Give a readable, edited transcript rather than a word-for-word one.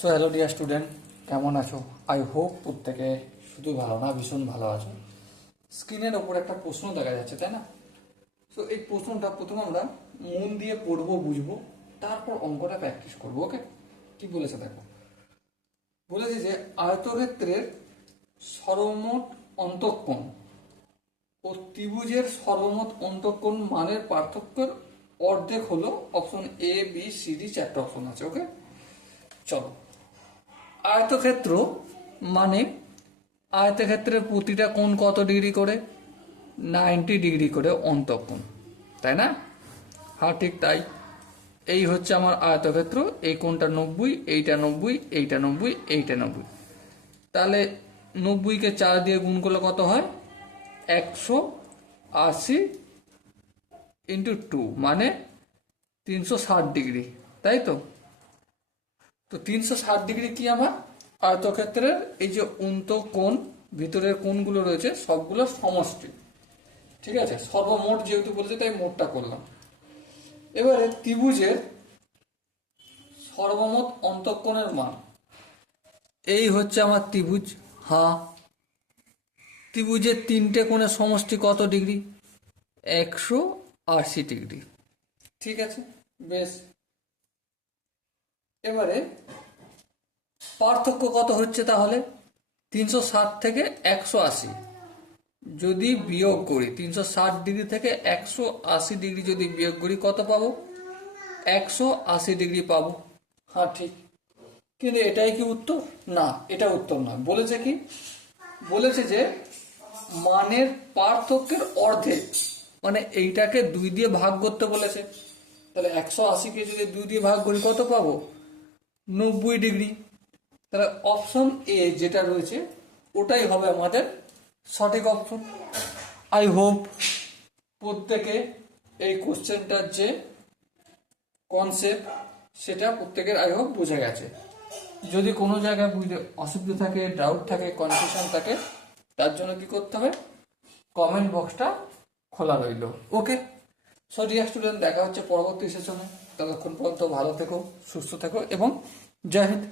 So hello dear student, কেমন আছো? I hope প্রত্যেকে শুধু ভালো না, ভীষণ ভালো আছো। স্ক্রিনের ওপর একটা প্রশ্ন দেখা যাচ্ছে, তাই না? সো এই প্রশ্নটা প্রথমে আমরা মন দিয়ে পড়বো, বুঝবো, তারপর অঙ্কটা প্র্যাকটিস করবো। ওকে, কি বলেছে দেখো। বলেছে যে আয়তক্ষেত্রের সর্বমোট অন্তঃকোণ ও ত্রিভুজের সর্বমোট অন্তঃকোণ মানের পার্থক্যের অর্ধেক হলো। Option A, B, C, D, চারটা অপশন আছে। ওকে, চলো। আয়তক্ষেত্র মানে আয়তক্ষেত্রের প্রতিটা কোণ কত ডিগ্রি করে? 90 ডিগ্রি করে অন্তঃকোণ, তাই না? হ্যাঁ, ঠিক তাই। এই হচ্ছে আমার আয়তক্ষেত্র, এই কোণটা 90, এইটা 90, এইটা 90, এইটা 90। তাহলে 90কে 4 দিয়ে গুণ করলে কত হয়? 180 ইন্টু 2 মানে 360 ডিগ্রি, তাই তো? তো 360 ডিগ্রি কি আমার আয়তক্ষেত্রের এই যে অন্তঃকোণ, ভিতরের কোণগুলো রয়েছে সবগুলো সমষ্টি। ঠিক আছে, সর্বমোট যেহেতু বলেছে তাই মোটটা করলাম। এবারে ত্রিভুজের সর্বমোট অন্তঃকোণের মান, এই হচ্ছে আমার ত্রিভুজ। হ্যাঁ, ত্রিভুজের তিনটে কোণের সমষ্টি কত ডিগ্রি? 180 ডিগ্রি। ঠিক আছে, বেশ। এবারে পার্থক্য কত হচ্ছে তাহলে? 360 থেকে 180 যদি বিয়োগ করি, 360 ডিগ্রি থেকে 180 ডিগ্রি যদি বিয়োগ করি কত পাবো? 180 ডিগ্রি পাবো। হ্যাঁ, ঠিক। কিন্তু এটাই কি উত্তর? না, এটা উত্তর নয়। বলেছে কি? বলেছে যে মানের পার্থক্যের অর্ধেক, মানে এইটাকে 2 দিয়ে ভাগ করতে বলেছে। তাহলে 180কে যদি 2 দিয়ে ভাগ করি কত পাবো? 90 ডিগ্রি। তাহলে অপশন এ যেটা রয়েছে ওটাই হবে আমাদের সঠিক অপশন। আই হোপ প্রত্যেকে এই কোশ্চেনটার যে কনসেপ্ট সেটা প্রত্যেকের আই হোপ বুঝে গেছে। যদি কোনো জায়গায় বুঝতে অসুবিধা থাকে, ডাউট থাকে, কনফিউশন থাকে, তার জন্য কি করতে হবে? কমেন্ট বক্সটা খোলা রইল। ওকে, সো ডিয়ার স্টুডেন্ট, দেখা হচ্ছে পরবর্তী সেশনে। ততক্ষণ পর্যন্ত ভালো থেকো, সুস্থ থেকো এবং জয় হিন্দ।